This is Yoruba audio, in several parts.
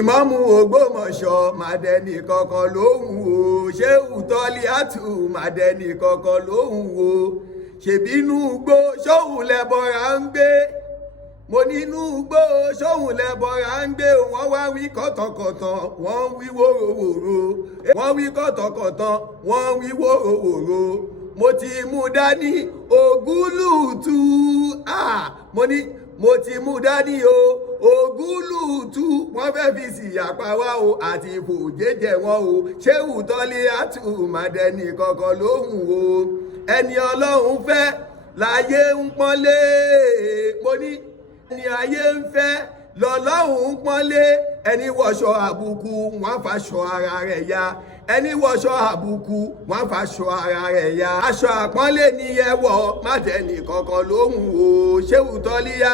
Imam Ogbomọṣọ màdẹ́ni kankan lóhùn o, Ṣéhù Tọ́líátù màdẹ́ni kankan lóhùn o, ṣèbínú gbó ṣóhùn lẹ́bọra ń gbé, mo nínú gbó ṣóhùn lẹ́bọra ń gbé, wọ́n wá wí kọ̀tọ̀kọ̀tọ̀ wọ́n wí wóróworó, wọ́n wí kọ̀tọ̀kọ̀tọ̀ wọ́n wí wóróworó, mo ti mú dání ògúlùtù, mo ti mú dání o ògúlùtù, wọ́n fẹ́ fi síyàpá wá o àti fòjéjẹ wọn o, Ṣéhù Tọ́líátù màdẹ́ni kankan lóhùn o, ẹni Ọlọ́run fẹ́ láyé ń pọ́nlé, mo ní ẹni ayé ń fẹ́ lọ́lọ́run ń pọ́nlé, ẹni wọṣọ àbùkù wọ́n faṣọ ara rẹ̀ ya, ẹni wọṣọ àbùkù wọ́n faṣọ ara rẹ̀ ya, aṣọ àpọ́nlé ni ẹ wọ̀ màdẹ́ni kankan lóhùn o, Ṣéhù Tọ́líyá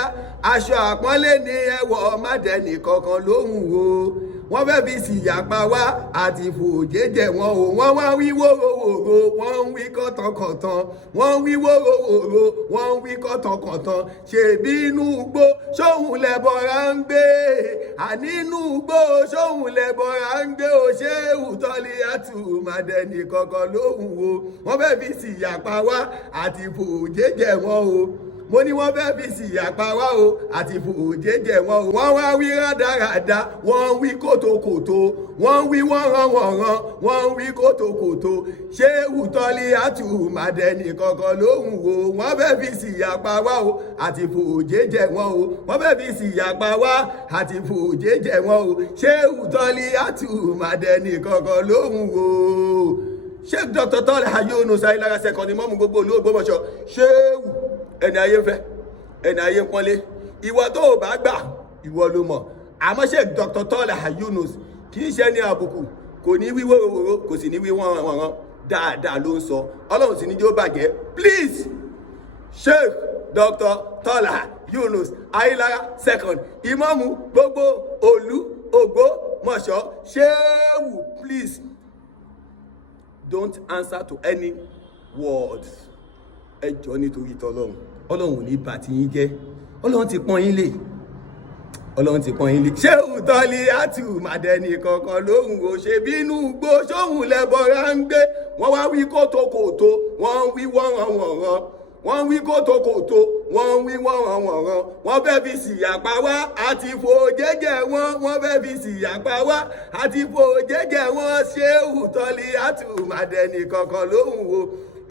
aṣọ àpọ́nlé ni ẹ wọ̀ màdẹ́ni kankan lóhùn o, wọ́n fẹ́ fi síyàpá wá àti fòjéjẹ wọn o, wọ́n wá wí wóróworó wọ́n ń wí kọ̀tọ̀kọ̀tọ̀, wọ́n ń wí wóróworó wọ́n ń wí kọ̀tọ̀kọ̀tọ̀, ṣèbí inú gbó ṣóhùn lẹ́bọra ń gbé, àní inú gbó ṣóhùn lẹ́bọra ń gbé o, Ṣéhù Tọ́líátù màdẹ́ni kankan lóhùn o, wọ́n fẹ́ fi síyàpá wá àti fòjéjẹ wọn o, mo ní wọ́n fẹ́ fi síyàpá wá o àti fòjéjẹ wọn o, wọ́n wá wí rádaràda wọ́n wí kòtòkòtò, wọ́n wí wọ́nranwọ̀nran wọ́n wí kòtòkòtò, Ṣéhù Tọ́líátù màdẹ́ni kankan lóhùn o, wọ́n fẹ́ fi síyàpá wá o àti fòjéjẹ wọn o, wọ́n fẹ́ fi síyàpá wá àti fòjéjẹ wọn o, Ṣéhù Tọ́líátù màdẹ́ni kankan lóhùn o. Sheikh Dr. Tọ́lá Yunus Ayélára second Imam gbogbo olú Ògbómọ̀ṣọ́, Ṣéhù ẹni ayé fẹ́ ẹni ayé pọ́nlé, ìwọ tó o bá gbà ìwọ ló mọ̀, àmọ́ Sheikh Dr. Tọ́lá Yunus kì í ṣe ní àbùkù, kò ní wí wóróworó kò sì ní wí wọ́nranwọ̀nran, dáadáa ló ń sọ, Ọlọ́run sì ní jẹ́ ó bàjẹ́. Please Sheikh Dr. Tọ́lá Yunus Ayélára second Imam gbogbo olú Ògbómọ̀ṣọ́, Ṣéhù, please don't answer to any words. Ẹ jọ̀ọ́ nítorí t'Ọlọ́run, Ọlọ́run ò ní bà tí yín jẹ́, Ọlọ́run ti pọ́n yín lé, Ọlọ́run ti pọ́n yín lé. Ṣéhù Tọ́líátù màdẹ́ni kankan lóhùn o, ṣèbínú gbó ṣóhùn lẹ́bọra ń gbé, wọ́n wá wí kòtòkòtò wọ́n wí wọ́nranwọ̀nran, wọ́n wí kòtòkòtò wọ́n wí wọ́nranwọ̀nran, wọ́n fẹ́ fi síyàpá wá àti fòjéjẹ wọn, wọ́n fẹ́ fi síyàpá wá àti fòjéjẹ wọn, Ṣéhù Tọ́líátù màdẹ́ni kankan lóhùn o,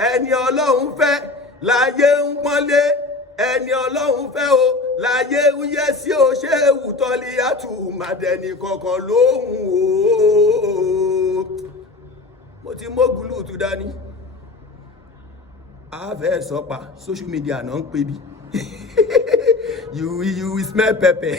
ẹni Ọlọ́run fẹ́ láyé ń pọ́nlé, ẹni Ọlọ́run fẹ́ o láyé ń yẹ́ sí o, Ṣéhù Tọ́líátù màdẹ́ni kankan lóhùn o. Mo ti mógùlù tù dání, ààfẹ́ sọpa social media náà ń pè bí you will smell pepper.